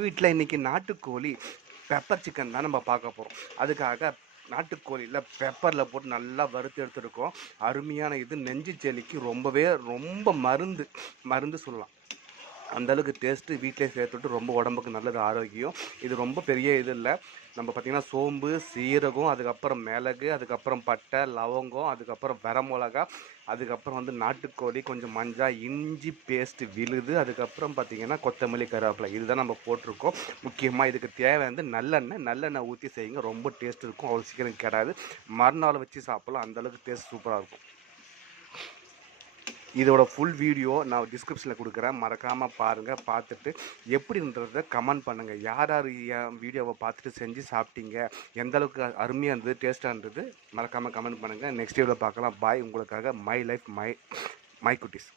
வீட்டில் இன்றைக்கி நாட்டுக்கோழி பெப்பர் சிக்கன் தான் நம்ம பார்க்க போகிறோம். அதுக்காக நாட்டுக்கோழியில் பெப்பரில் போட்டு நல்லா வறுத்து எடுத்துருக்கோம். அருமையான இது நெஞ்சு செலிக்கு ரொம்ப மருந்து சொல்லலாம். அந்தளவுக்கு டேஸ்ட்டு வீட்டிலே சேர்த்துட்டு ரொம்ப உடம்புக்கு நல்லது, ஆரோக்கியம். இது ரொம்ப பெரிய இது இல்லை. நம்ம பார்த்திங்கன்னா சோம்பு, சீரகம், அதுக்கப்புறம் மிளகு, அதுக்கப்புறம் பட்டை, லவங்கம், அதுக்கப்புறம் வரமிளகா, அதுக்கப்புறம் நாட்டுக்கோழி, கொஞ்சம் மஞ்சள், இஞ்சி பேஸ்ட்டு விழுது, அதுக்கப்புறம் பார்த்திங்கன்னா கொத்தமல்லி, கருவேப்பிலை, இதுதான் நம்ம போட்டிருக்கோம். முக்கியமாக இதுக்கு தேவை நல்லெண்ணெய் ஊற்றி செய்யுங்க. ரொம்ப டேஸ்ட் இருக்கும், அவ்வளோ சீக்கிரம் கெடாது. மறுநாள் வச்சு சாப்பிட்லாம், அந்தளவுக்கு டேஸ்ட் சூப்பராக இருக்கும். இதோட ஃபுல் வீடியோ நான் டிஸ்கிரிப்ஷனில் கொடுக்குறேன், மறக்காமல் பாருங்கள். பார்த்துட்டு எப்படின்றத கமெண்ட் பண்ணுங்கள். யார் என் வீடியோவை பார்த்துட்டு செஞ்சு சாப்பிட்டீங்க, எந்தளவுக்கு அருமையாக இருந்தது, டேஸ்ட்டாக இருந்தது, மறக்காமல் கமெண்ட் பண்ணுங்கள். நெக்ஸ்ட் வீடியோவில் பார்க்கலாம். பாய். உங்களுக்காக மை லைஃப் மை குட்டீஸ்.